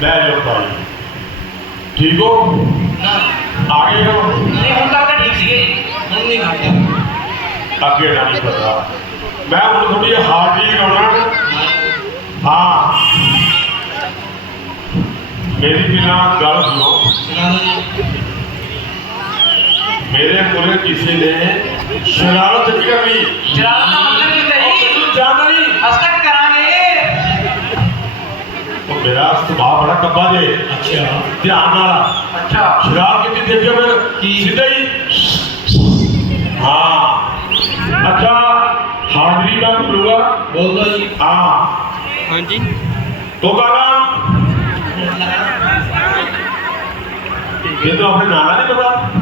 میںالی ٹھیک اگے ڈالی کر میں ہاں میری پہلے گا۔ سنو میرے ملک کسی نے شرارت نہیں کرنی شرارت کا مطلب نہیں جانا نہیں۔ ہسکت کرانے۔ تو میرا سبھا بڑا کبا دے اچھا۔ دھیان آ رہا اچھا۔ شرارت کتنی دیر جو میرے کی؟ سیدھے ہی۔ ہاں۔ اچھا۔ حاضری میں بولوں بول دو جی۔ ہاں۔ ہاں جی۔ تو کہا یہ تو اپنے نانا نے بتایا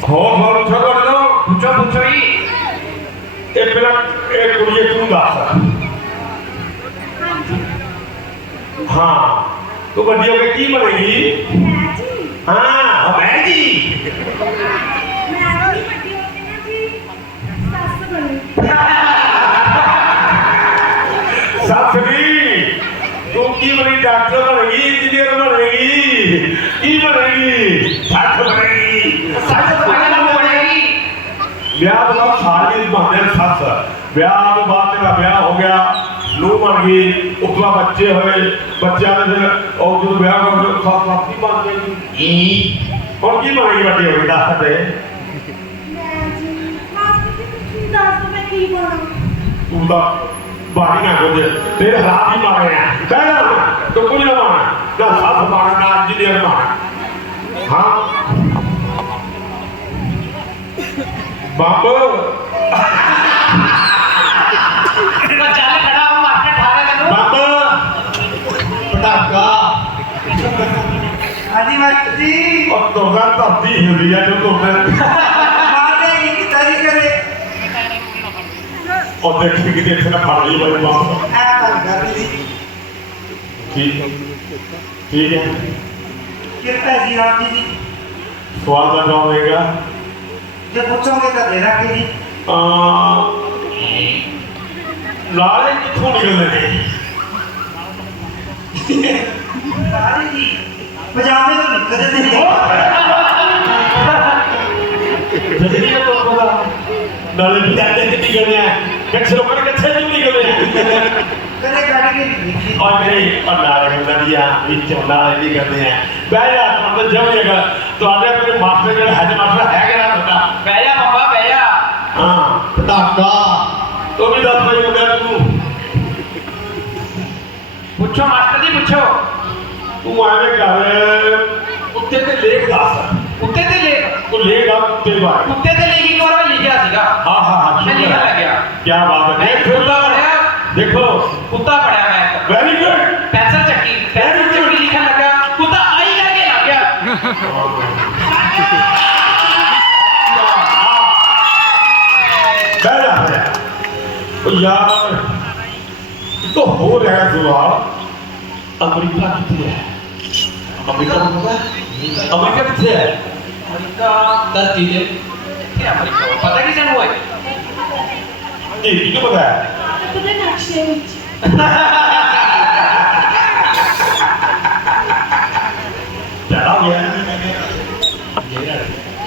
خوف اور بنے گی ڈاکٹر بنے گی انجینئر بنے گی کی بنے گی ਬਹਾਨੇ ਨਾਲ ਸੱਸ ਵਿਆਹ ਤੋਂ ਬਾਅਦ ਤੇਰਾ ਵਿਆਹ ਹੋ ਗਿਆ ਨੂੰ ਬਣ ਗਈ ਉਤਲਾ ਬੱਚੇ ਹੋਏ ਬੱਚਿਆਂ ਦੇ ਫਿਰ ਉਹ ਜਦੋਂ ਵਿਆਹ ਹੋ ਗਿਆ ਸੱਸ ਸਾਥੀ ਬਣ ਗਈ ਹੁਣ ਕੀ ਬਣੇਗੀ ਵੱਡੀ ਹੋ ਗਈ ਦੱਸ ਦੇ ਤੂੰ ਤਾਂ ਬਾਹਰ ਨਾ ਹੋ ਜੇ ਤੇਰੇ ਹਾਲਾਤ ਹੀ ਮਾਰੇ ਆ ਕਹਿਣਾ ਨਾ ਤੂੰ ਕੁਝ ਨਾ ਮਾਰ ਨਾ ਸੱਸ ਮਾਰ ਨਾ ਇੰਜੀਨੀਅਰ ਮਾਰ ਹਾਂ ਬਾਬੂ ਜੀ। ਉਹ ਤੋਗਾ ਧਰਤੀ ਹਿਲਦੀ ਆ ਜੋ ਤੋਗਾ ਮਾਰਦੇ ਕੀ ਤਰੀ ਕਰੇ ਉਹ ਦੇਖੀ ਕਿਤੇ ਇੱਥੇ ਨਾ ਫੜ ਲਈ ਬਾਈ ਬਾਬਾ ਆ ਗੱਲ ਕਰਦੀ ਸੀ ਠੀਕ। ਠੀਕ ਹੈ। ਕਿਰਪਾ ਜੀ ਰਾਮ ਜੀ ਸਵਾਲ ਦਾ ਜਵਾਬ ਦੇਗਾ। ਜੇ ਪੁੱਛੋਗੇ ਤਾਂ ਦੇ ਦਾਂਗੇ ਜੀ। ਆ ਲਾਲੇ ਕਿੱਥੋਂ ਨਿਕਲਦੇ ਨੇ? ਸਾਰੇ ਜੀ। پجامے تو نکلتے نہیں ہیں جدی تو پتہ ڈالے پتہ کے کتنی گنے ہیں کچھ لوگ کر کچھ نہیں نکلے ہیں کرے کر کے اور میرے اور نارے ہوتا دیا وچ نارے بھی کرتے ہیں بیا ہم تو جمع ہے گھر تو اگے اپنے ماسٹر جڑا ہے ماسٹر ہے کہ نہ پتہ بیا بابا بیا ہاں پٹاکا تو بھی دس بجے ہو گیا تو پوچھو ماسٹر جی پوچھو تو معاملے کیا ہے کتے تے لیک دا سا کتے تے لیک تو لیک اپ تے بار کتے تے لیک ایک اور لکھیا سی گا ہاں ہاں ہاں میں لکھا لگا کیا بات ہے کتا پڑھا دیکھو کتا پڑھا میں ویری گڈ پیسہ چکی پیسہ چکی لکھا لگا کتا آئی گا کے لگا بیٹھا ہے یار تو ہو رہا ہے زوال Amerika gitu ya? Amerika Amerika gitu ya? Amerika. Tadi ya? Amerika. Pakistan woi Nih, itu apa? Itu kan aksi. Dalam ya.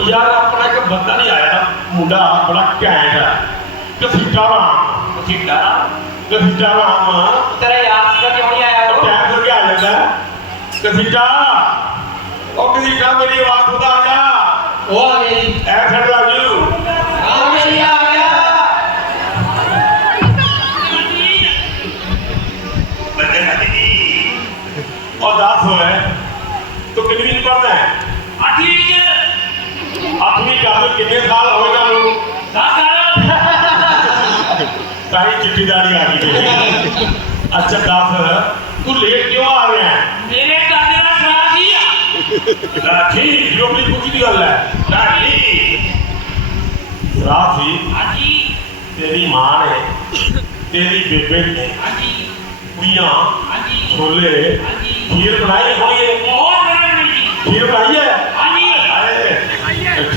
یار اپنا ایک بندہ نہیں آیا منڈا بڑا کینٹ ہے گسیٹا رام گسیٹا رام گسیٹا رام تیرا یار کا کیوں نہیں آیا تو کینٹ کر کے آ جاتا ہے گسیٹا او گسیٹا میری آواز خدا آ جا او آ گئی اے سڈ راجو تو کتنی پڑھنا ہے اٹھویں کے اپنی کافر کتنے سال ہوئے گا لوگ؟ کہیں چٹھی داری آ گئی اچھا کافر تو لیٹ کیوں آ رہے ہیں؟ میرے کافر راکھی جو بھی کچھ بھی گل ہے۔ راکھی۔ راکھی تیری ماں نے تیری بیبے نے پڑیاں چھولے کھیر بنائی ہوئی ہے۔ کھیر بنائی ہے؟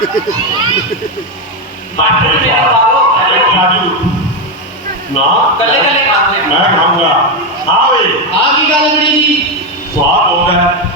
میں ہاں بھائی آپ کی گال بڑی سواد ہوگا